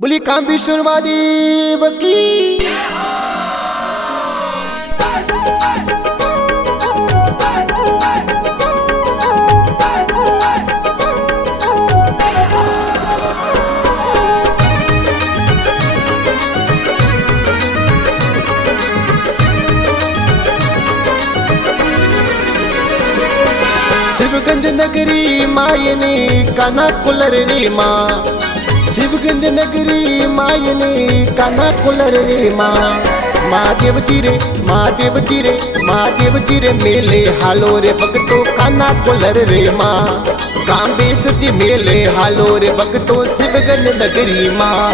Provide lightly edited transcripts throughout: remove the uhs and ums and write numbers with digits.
बोली कामेश्वर महादेव की। शिवगंज नगरी मायने काना कुलर रे माँ, शिवगंज नगरी मायने काना कुलर रे माँ। महादेव जी रे महादेव जी रे महादेव जी रे मेले हालो रे भगतो काना कुलर रे माँ। कामेश्वर जी मेले हालो रे भगतो शिवगंज नगरी माँ।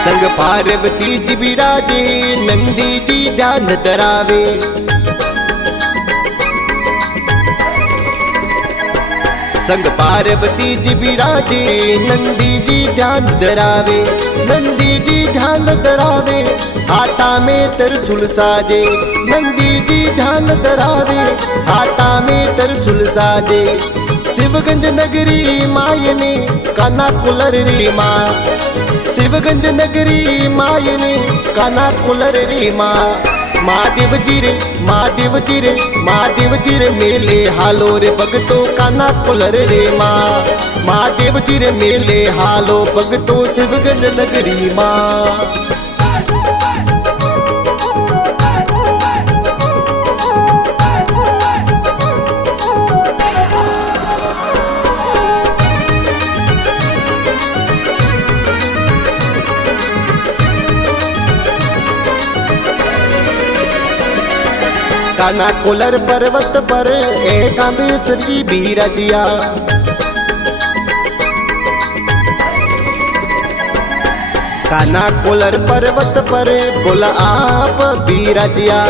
संग पार्वती जी विराजे नंदी जी ध्यान धरावे। संग पार्वती जी विराजे नंदी जी ध्यान धरावे। नंदी जी ध्यान धरावे हाथा में त्रिशूल साजे। नंदी जी ध्यान धरावे हाथा में त्रिशूल साजे। शिवगंज नगरी मायने काना कुलर रे माँ, शिवगंज नगरी मायने काना कुलर रे माँ। महादेव जी रे महादेव जी रे महादेव जी रे मेले हालो रे भगतो काना कुलर रे माँ। महादेव जी रे मेले हालो भगतो शिवगंज नगरी माँ। काना कुलर पर्वत पर एक कामेश्वर जी विराजिया। काना कुलर पर्वत पर बोला आप विराजिया।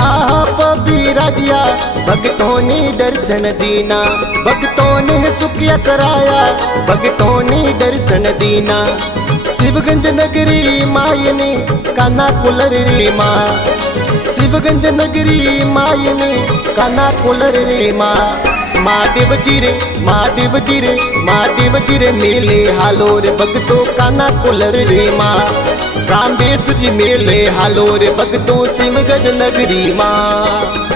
आप विराजिया भक्तों ने दर्शन दीना, भक्तों ने सुखिया कराया, भक्तों ने दर्शन दीना। शिवगंज नगरी मायने काना कुलर रे माँ, शिवगंज नगरी मायने काना कुलर रे माँ। महादेव जी रे महादेव जी रे महादेव जी रे मेले हालो रे भगतो काना कुलर रे माँ। कामेश्वर जी मेले हालो रे भगतो शिवगंज नगरी माँ।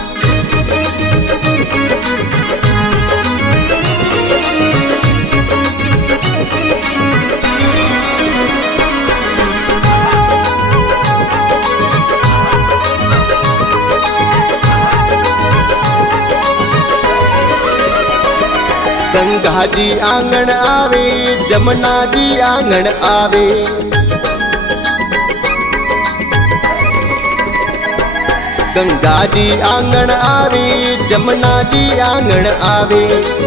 गंगा जी आंगन आवे, जमुना जी आंगन आवे। गंगा जी आंगन आवे, जमुना जी आंगन आवे।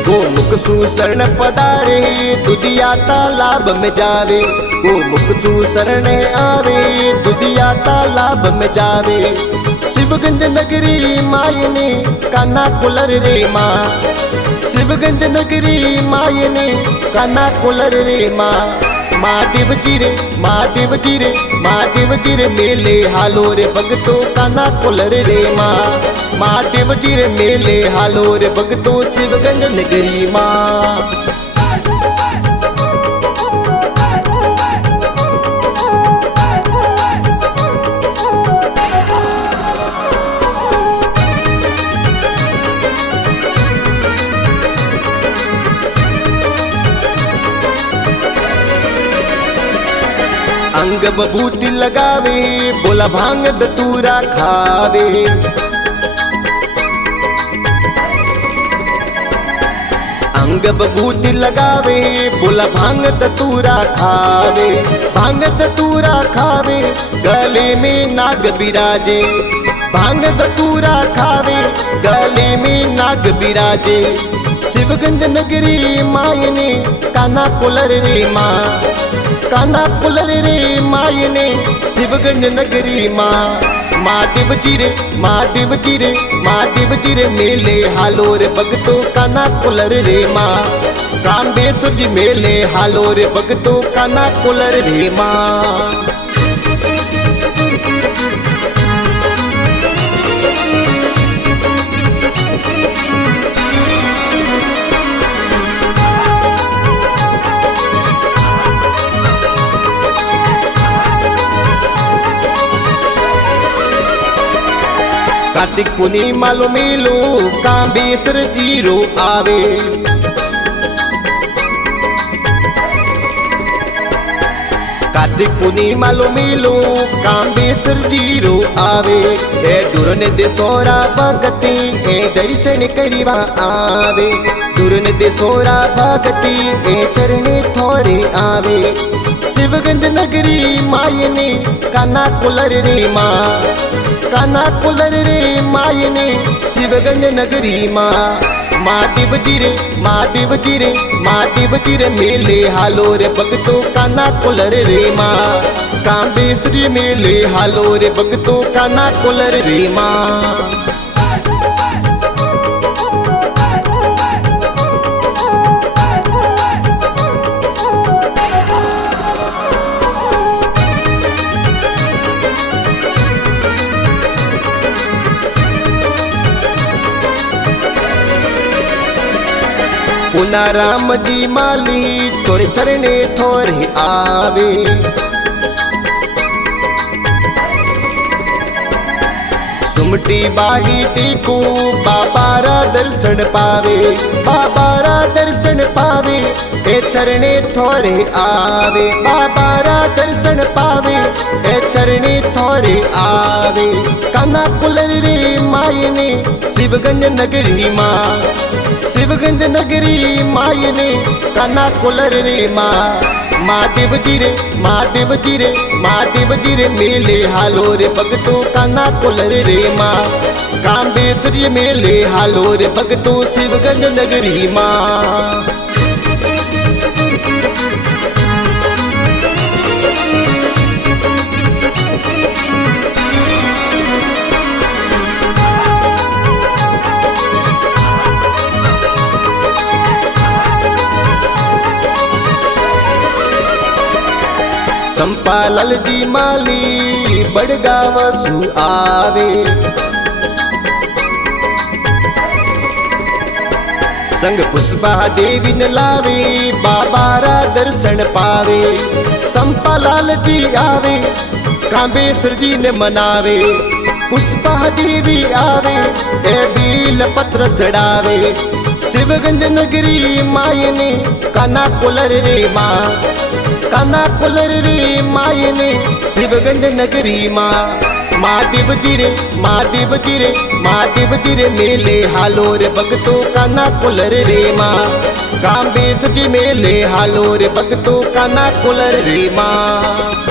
गोमुख सुशरण पधारे, दुधिया तालाब में जावे। गोमुख सुशरण आवे, दुधिया तालाब में जावे। शिवगंज नगरी मायने काना कुलर रे माँ, शिवगंज नगरी मायने काना कुलर रे माँ। महादेव जी रे महादेव जी रे महादेव जी रे मेले हालो रे भगतो काना कुलर रे माँ। महादेव जी रे मेले हालो रे भगतो शिवगंज नगरी माँ। अंग बबूती लगावे, बोला भांग दतूरा खावे। अंग बबूती लगावे, बोला भांग दतूरा खावे। भांग दतूरा खावे, गले में नाग बिराजे। भांग दतूरा खावे, गले में नाग बिराजे। शिवगंज नगरी मायने काना कुलर रे माँ, काना कुलर रे मायने शिवगंज नगरी माँ। महादेव जी रे महादेव जी रे महादेव जी रे मेले हालो रे भगतो काना कुलर रे माँ। जी मेले हालो रे भगतो काना कोलर रे माँ। कार्तिक पूर्णिमा लो मेलो कांबेसर जीरो आवे। कार्तिक पूर्णिमा लो मेलो कांबेसर जीरो आवे। ए दूरन देसोरा भगती ए दर्शन करीवा आवे। दूरन देसोरा भगती ए चरणे थोड़े आवे। शिवगंज नगरी मायने काना कोलर रे माँ। काना कोलर रे मायने शिवगंज नगरी माँ। महादेव जी रे महादेव जी रे महादेव जी रे मेले हालो रे भगतो काना कोलर रे माँ। कांबेसरी मेले हालो रे भगतो काना कोलर रे माँ। पुना राम जी माली थोड़े चरणे थोड़े आवे। सुमटी बाही देखो बाबारा दर्शन पावे। बाबारा दर्शन पावे ए चरणे थोड़े आवे। बाबारा दर्शन पावे ए चरणे थोड़े आवे। काना कोलर रे मायने शिवगंज नगरी माँ। शिवगंज नगरी मायने काना कोलर रे माँ। महादेव जी रे महादेव जी रे महादेव जी रे मेले हालो रे भगतो काना कोलर रे माँ। कांबेसरी मेले हालो रे भगतो शिवगंज नगरी माँ। संपालाल जी माली बड़गाव सु आवे। संग पुष्पा देवी न लावे बाबारा दर्शन पावे। संपालाल जी आवे कांबेसर जी ने मनावे। पुष्पा देवी आवे ए बील पत्र चढ़ावे। शिवगंज नगरी मायने काना कोलर रे माँ। काना कोलर रे मायने शिवगंज नगरी माँ। महादेव जी रे महादेव जी रे महादेव जी रे मेले हालो रे भगतो काना कोलर रे माँ। कांबेसर जी मेले हालो रे भगतो काना कोलर रे माँ।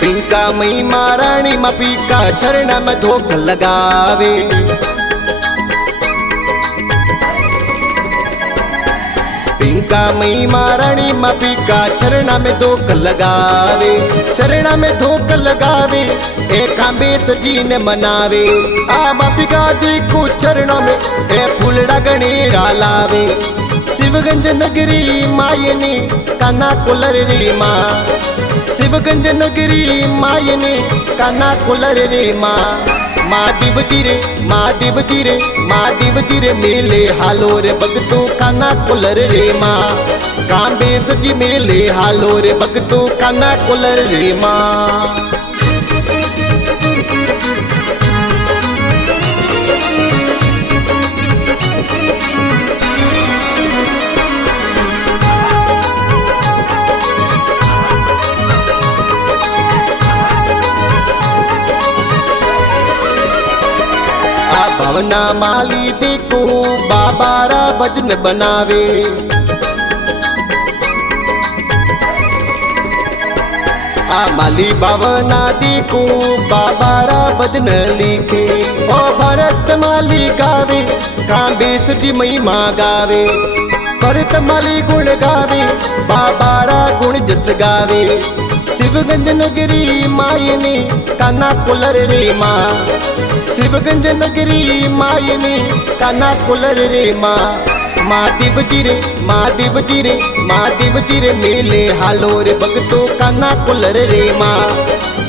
पिंका मई महारानी मा पीका चरण में धोख लगावे। पिंका मई महारानी मा पीका चरण में धोख लगावे। चरण में धोख लगावे ए कांबेसर जी ने मनावे। आ मापिका देखो चरणों में ए फूलड़ा गणेरा लावे। शिवगंज नगरी मायने काना कोलर रे माँ। शिवगंज नगरी मायने काना कोलर रे माँ। महादेव जी रे महादेव जी रे महादेव जी रे मेले हालो रे भगतो काना कोलर रे माँ। कांबेसर जी मेले हालो रे भगतो काना कोलर रे माँ। भवना माली देखो बाबारा भजन बनावे। आ माली भवना देखो बाबारा भजन लिखे। ओ भरत माली गावे कांबेस जी महिमा गावे भरत माली गुण गावे बाबारा गुण जस गावे शिवगंज नगरी मायने काना कुलर रे माँ शिवगंज नगरी मायने काना कुलर रे माँ महादेव जी रे महादेव जी रे महादेव जी रे मेले हालो रे भक्तो काना कुलर रे माँ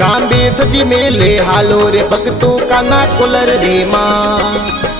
कांबेस जी मेले हालो रे भक्तो काना कुलर रे माँ।